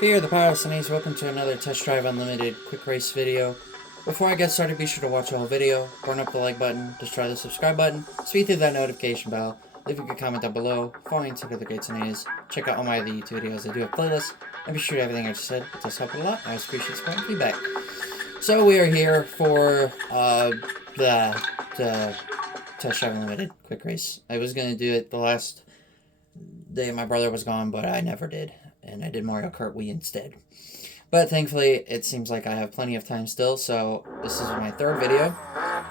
Fear the Pyrocynes, welcome to another Test Drive Unlimited quick race video. Before I get started, be sure to watch the whole video, burn up the like button, destroy the subscribe button, speed through that notification bell, leave a good comment down below, follow me on Twitter, the Greats and A's, check out all my other YouTube videos, I do have playlists, and be sure to everything I just said, it does help a lot, I always appreciate support and feedback. So we are here for the Test Drive Unlimited quick race. I was going to do it the last day my brother was gone, but I never did. And I did Mario Kart Wii instead. But thankfully, it seems like I have plenty of time still, so this is my third video.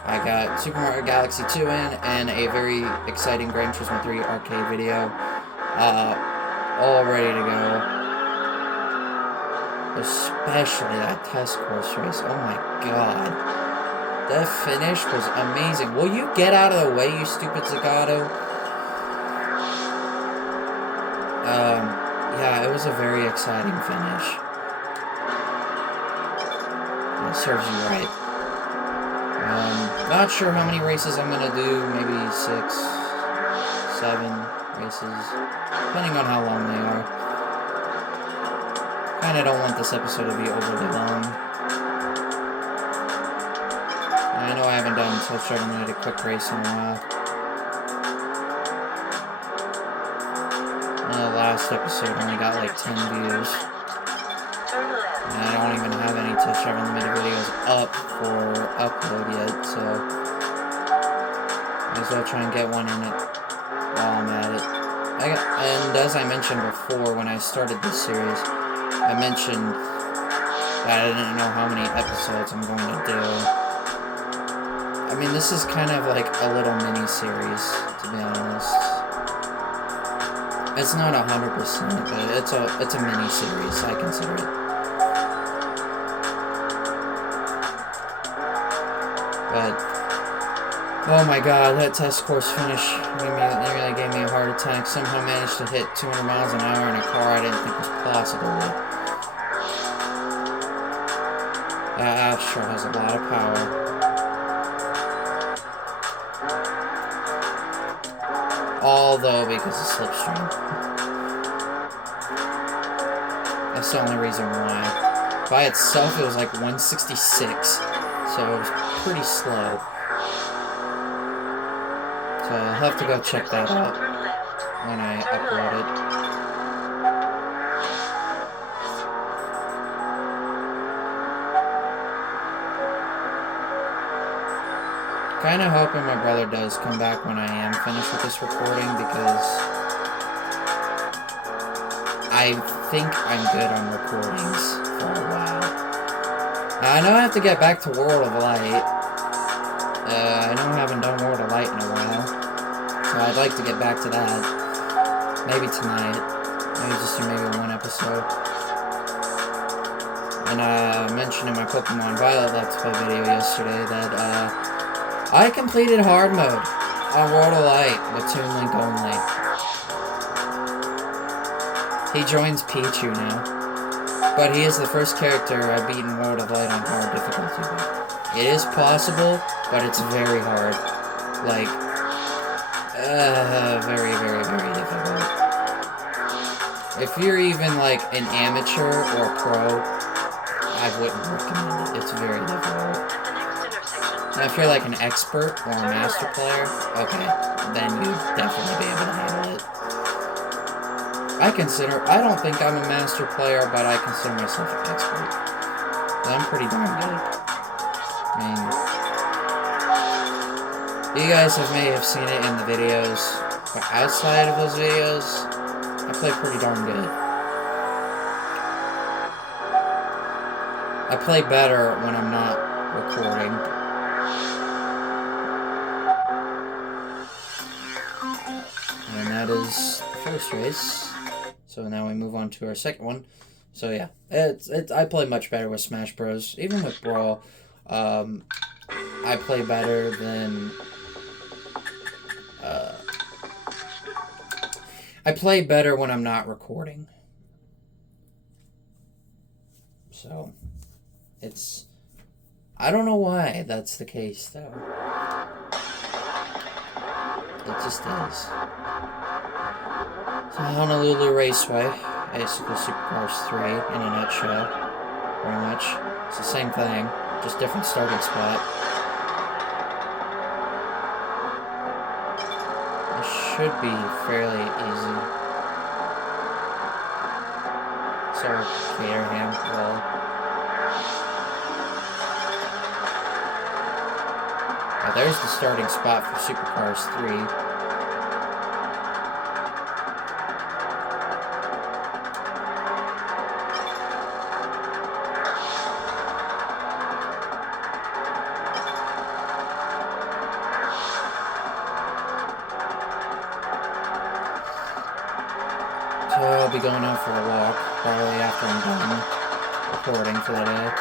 I got Super Mario Galaxy 2 in, and a very exciting Gran Turismo 3 arcade video. All ready to go. Especially that test course race. Oh my god. The finish was amazing. Will you get out of the way, you stupid Zagato? Yeah, it was a very exciting finish. It serves you right. Not sure how many races I'm gonna do. Maybe 6, 7 races, depending on how long they are. Kinda don't want this episode to be overly long. I know I haven't done Test Drive Unlimited quick race in a while. The last episode only got like 10 views. And I don't even have any Test Drive Unlimited videos up for upload yet, so might as well try and get one in it while I'm at it. And as I mentioned before, when I started this series, I mentioned that I didn't know how many episodes I'm going to do. I mean, this is kind of like a little mini-series, to be honest. It's not 100%, but it's a mini-series, I consider it. But, oh my god, that test course finish really gave me a heart attack. Somehow managed to hit 200 miles an hour in a car I didn't think was possible. That Astro has a lot of power. Although, because of Slipstream. That's the only reason why. By itself, it was like 166. So it was pretty slow. So I'll have to go check that out when I upload it. Kinda hoping my brother does come back when I am finished with this recording, because I think I'm good on recordings for a while. Now, I know I have to get back to World of Light. I know I haven't done World of Light in a while, so I'd like to get back to that. Maybe tonight. Maybe just do maybe one episode. And I mentioned in my Pokemon Violet Let's Play video yesterday that, I completed hard mode on World of Light with Toon Link only. He joins Pichu now. But he is the first character I've beaten World of Light on hard difficulty with. It is possible, but it's very hard. Like, very, very, very difficult. If you're even like an amateur or a pro, I wouldn't recommend it. It's very difficult. Now, if you're like an expert or a master player, okay, then you'd definitely be able to handle it. I don't think I'm a master player, but I consider myself an expert. I'm pretty darn good. I mean, you guys may have seen it in the videos, but outside of those videos, I play pretty darn good. I play better when I'm not recording. And that is the first race. So now we move on to our second one. So yeah, I play much better with Smash Bros. Even with Brawl, I play better than. I play better when I'm not recording. So, I don't know why that's the case though. It just is. So Honolulu Raceway, basically Supercars 3 in a nutshell, pretty much. It's the same thing, just different starting spot. It should be fairly easy. So, Caterham, well. Now there's the starting spot for Supercars 3. So I'll be going out for a walk, probably after I'm done recording for the day.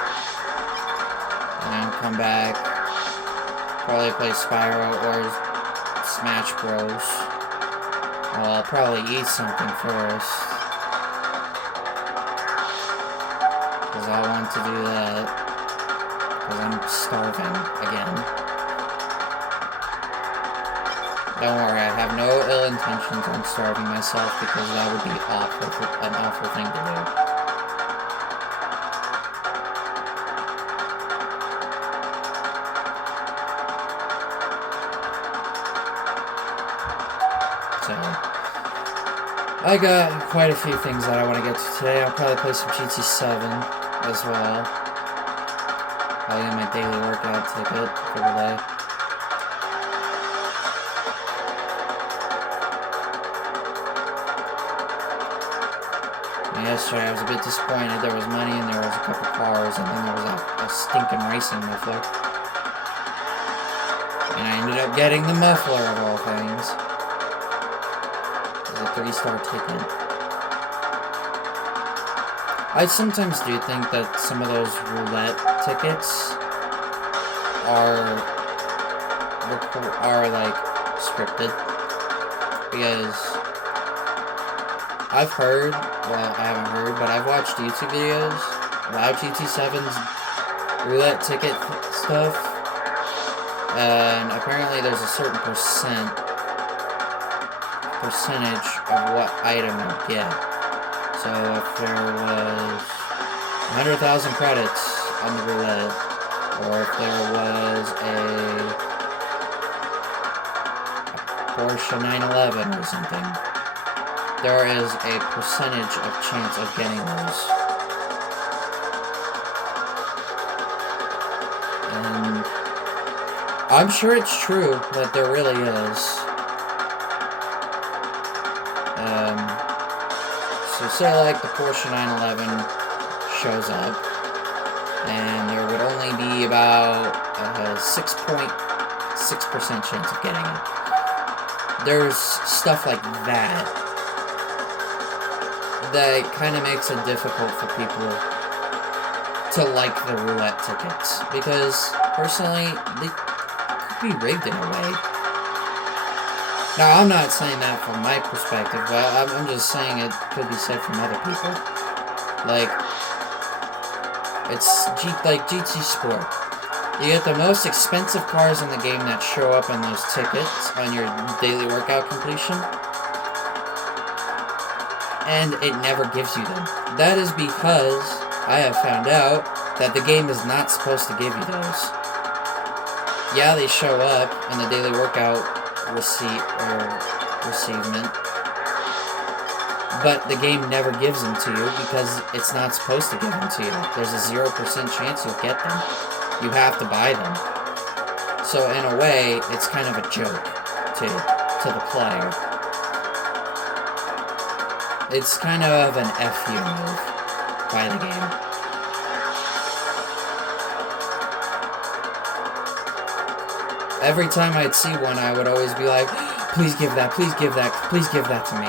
And come back, probably play Spyro or Smash Bros. Well, I'll probably eat something first, because I want to do that, because I'm starving again. Don't worry, I have no ill intentions on starving myself, because that would be an awful thing to do. So, I got quite a few things that I want to get to today. I'll probably play some GT7 as well. Probably get my daily workout ticket for the day. Yesterday I was a bit disappointed. There was money and there was a couple cars, and then there was a stinking racing muffler. And I ended up getting the muffler of all things. It was a 3-star ticket. I sometimes do think that some of those roulette tickets are like scripted, because I've heard, well, I haven't heard, but I've watched YouTube videos about GT7's roulette ticket stuff, and apparently there's a certain percentage of what item you get. So if there was 100,000 credits on the roulette, or if there was a Porsche 911 or something, there is a percentage of chance of getting those. And I'm sure it's true that there really is. So say like the Porsche 911 shows up, and there would only be about a 6.6% chance of getting it. There's stuff like that that kind of makes it difficult for people to like the roulette tickets, because personally they could be rigged in a way. Now I'm not saying that from my perspective, but I'm just saying it could be said from other people. Like, it's like GT Sport. You get the most expensive cars in the game that show up on those tickets on your daily workout completion, and it never gives you them. That is because I have found out that the game is not supposed to give you those. Yeah, they show up in the daily workout receipt or receivement, but the game never gives them to you because it's not supposed to give them to you. There's a 0% chance you'll get them. You have to buy them. So in a way, it's kind of a joke to the player. It's kind of an FU move by the game. Every time I'd see one, I would always be like, please give that, please give that, please give that to me.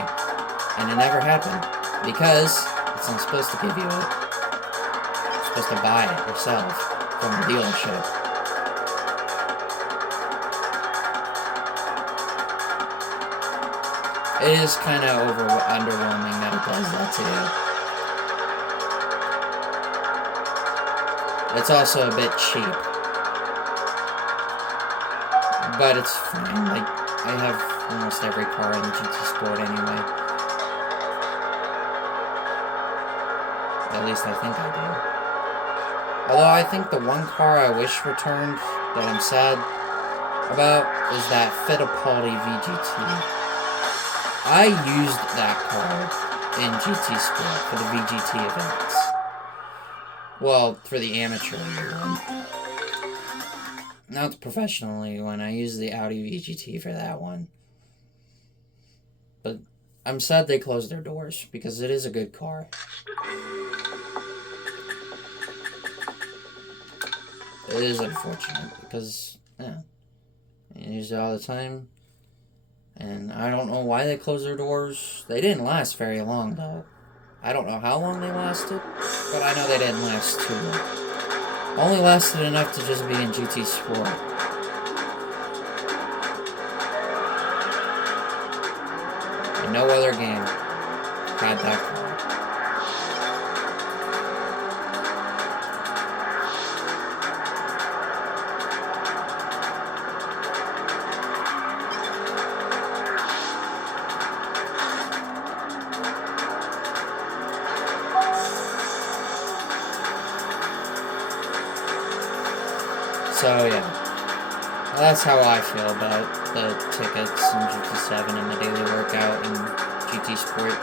And it never happened, because it's not supposed to give you it. You're supposed to buy it yourself from the dealership. It is kind of underwhelming that it does that to you. It's also a bit cheap. But it's fine, like, I have almost every car in GT Sport anyway. At least I think I do. Although I think the one car I wish returned that I'm sad about is that Fittipaldi VGT. I used that car in GT Sport for the VGT events. Well, for the amateur one. Not the professional league one. I used the Audi VGT for that one. But I'm sad they closed their doors because it is a good car. It is unfortunate because, yeah, I use it all the time. And I don't know why they closed their doors. They didn't last very long, though. I don't know how long they lasted, but I know they didn't last too long. Only lasted enough to just be in GT Sport. And no other game had that car. So yeah, that's how I feel about the tickets in GT7 and the daily workout in GT Sport.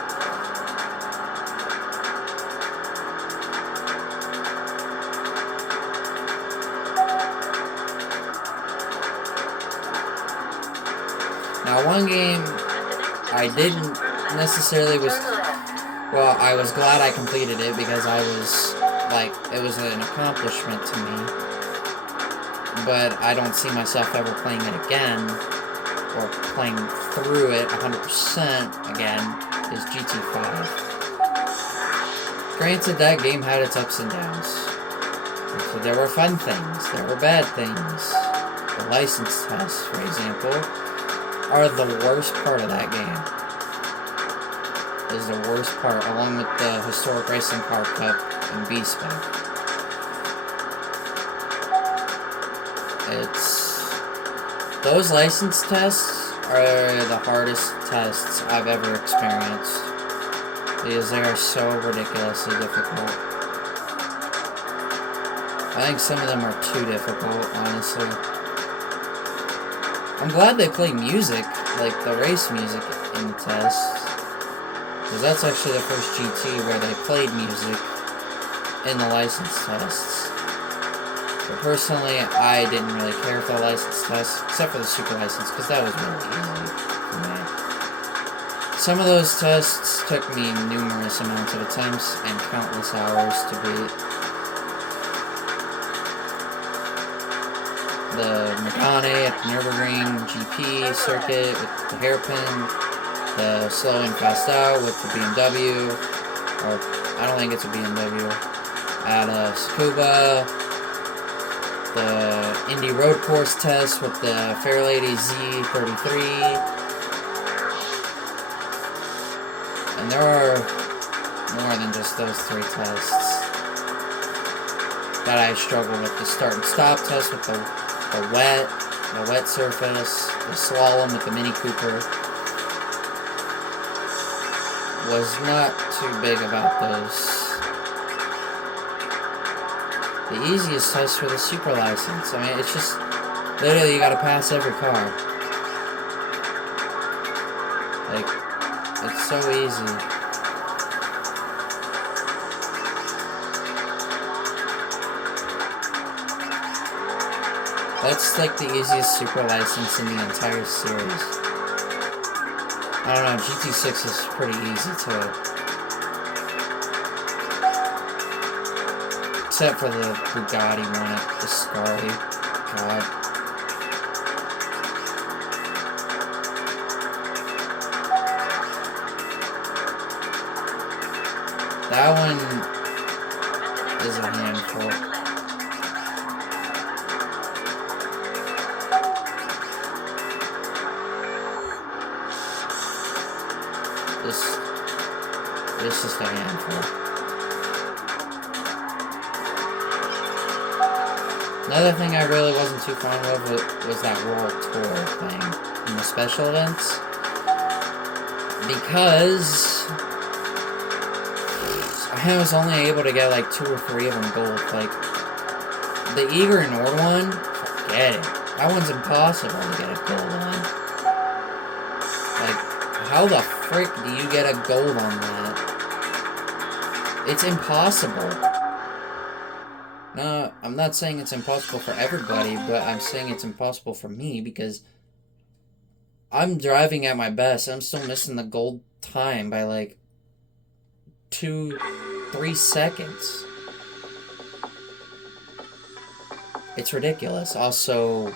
Now one game I didn't necessarily well, I was glad I completed it because I was like, it was an accomplishment to me. But I don't see myself ever playing it again, or playing through it 100% again, is GT5. Granted, that game had its ups and downs. So there were fun things, there were bad things. The license tests, for example, are the worst part of that game. Is the worst part, along with the Historic Racing Car Cup and B-Spec. Those license tests are the hardest tests I've ever experienced because they are so ridiculously difficult. I think some of them are too difficult, honestly. I'm glad they play music, like the race music in the tests, because that's actually the first GT where they played music in the license tests. But personally, I didn't really care for the license test, except for the super license, because that was really easy for me. Some of those tests took me numerous amounts of attempts and countless hours to beat. The Megane at the Nürburgring GP circuit with the hairpin, the slow and fast out with the BMW, or I don't think it's a BMW, at Tsukuba. The Indy Road Course test with the Fairlady Z33. And there are more than just those three tests that I struggled with. The start and stop test with the wet surface, the slalom with the Mini Cooper. Was not too big about those. The easiest test for the super license. I mean, it's just literally you gotta pass every car. Like, it's so easy. That's like the easiest super license in the entire series. I don't know, GT6 is pretty easy too. Except for the Bugatti one at Ascari. God. That one is a handful. This is a handful. Another thing I really wasn't too fond of was that World Tour thing in the special events. Because I was only able to get like 2 or 3 of them gold. Like, the Eager and Ord one, forget it. That one's impossible to get a gold on. Like, how the frick do you get a gold on that? It's impossible. No, I'm not saying it's impossible for everybody, but I'm saying it's impossible for me because I'm driving at my best. I'm still missing the gold time by like 2-3 seconds. It's ridiculous. Also,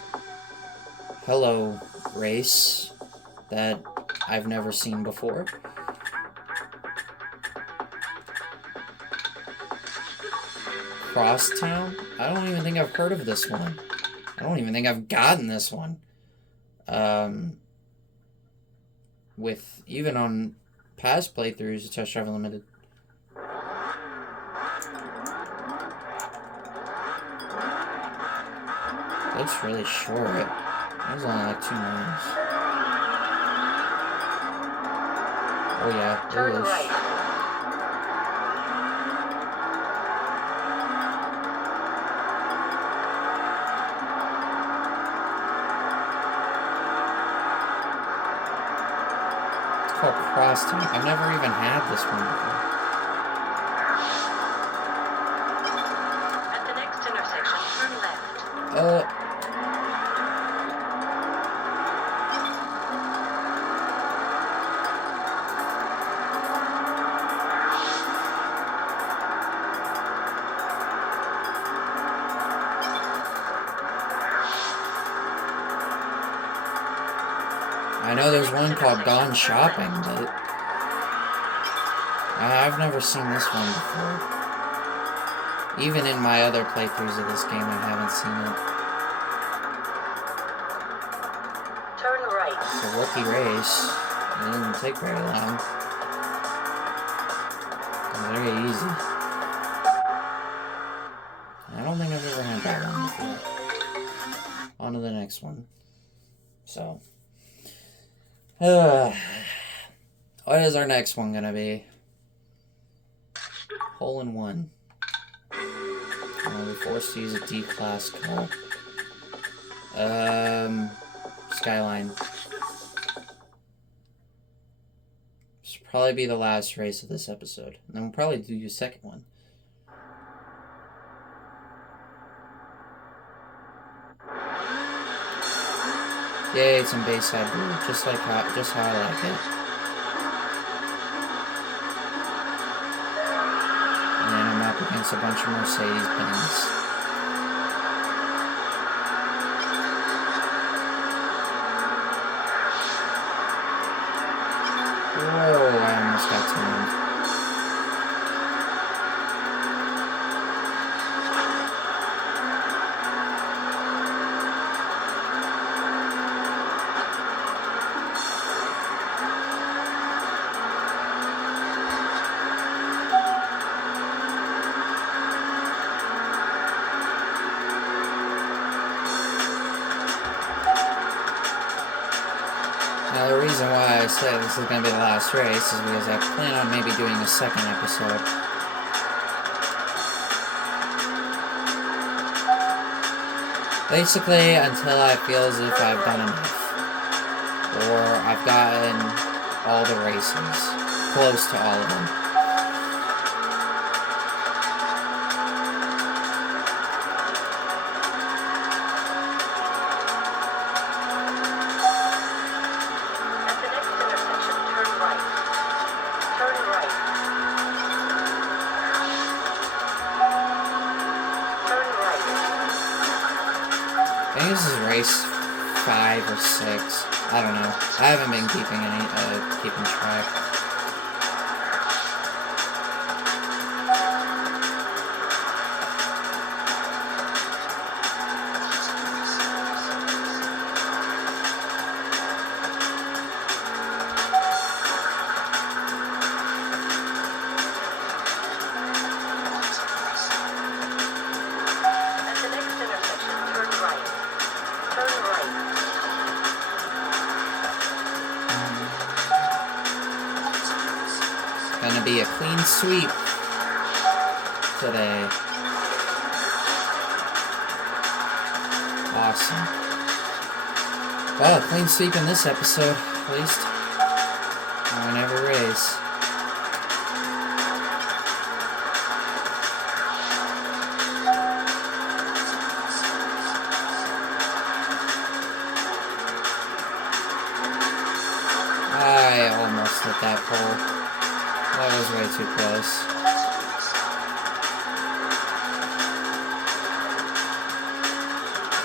hello, race that I've never seen before. Crosstown? I don't even think I've heard of this one. I don't even think I've gotten this one. With even on past playthroughs of Test Drive Unlimited. Looks really short. That was only like 2 miles. Oh yeah, there it is. It's called Crosstown. I've never even had this one before. At the next intersection, turn left. I know there's one called Gone Shopping, but I've never seen this one before. Even in my other playthroughs of this game, I haven't seen it. Turn right. It's a rookie race. It didn't take very long. Very easy. I don't think I've ever had that one before. On to the next one. So. What is our next one gonna be? Hole in One. We're forced to use a D-class car. Skyline. This will probably be the last race of this episode. And then we'll probably do a second one. Yay, some Bayside Blue, just how I like it. And then I'm up against a bunch of Mercedes-Benz. Whoa, I almost got turned. Now, the reason why I say this is going to be the last race is because I plan on maybe doing a second episode. Basically, until I feel as if I've done enough. Or I've gotten all the races. Close to all of them. I think this is race 5 or 6. I don't know. I haven't been keeping track. Gonna be a clean sweep. today. Awesome. Well, clean sweep in this episode, at least. I never race. I almost hit that pole. That was way too close.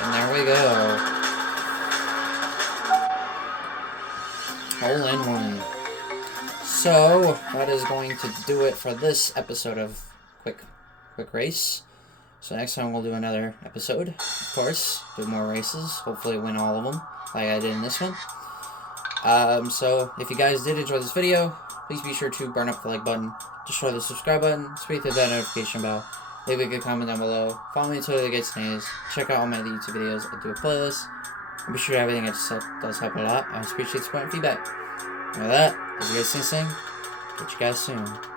And there we go. Hole in one. So, that is going to do it for this episode of Quick Race. So next time we'll do another episode, of course. Do more races. Hopefully win all of them, like I did in this one. So, if you guys did enjoy this video, please be sure to burn up the like button, destroy the subscribe button, speak to that notification bell, leave a good comment down below, follow me on Twitter to get sneeze, check out all my YouTube videos, I do a playlist, and be sure everything I just said does help a lot. I appreciate support and feedback. And with that, as you guys see, catch you guys soon.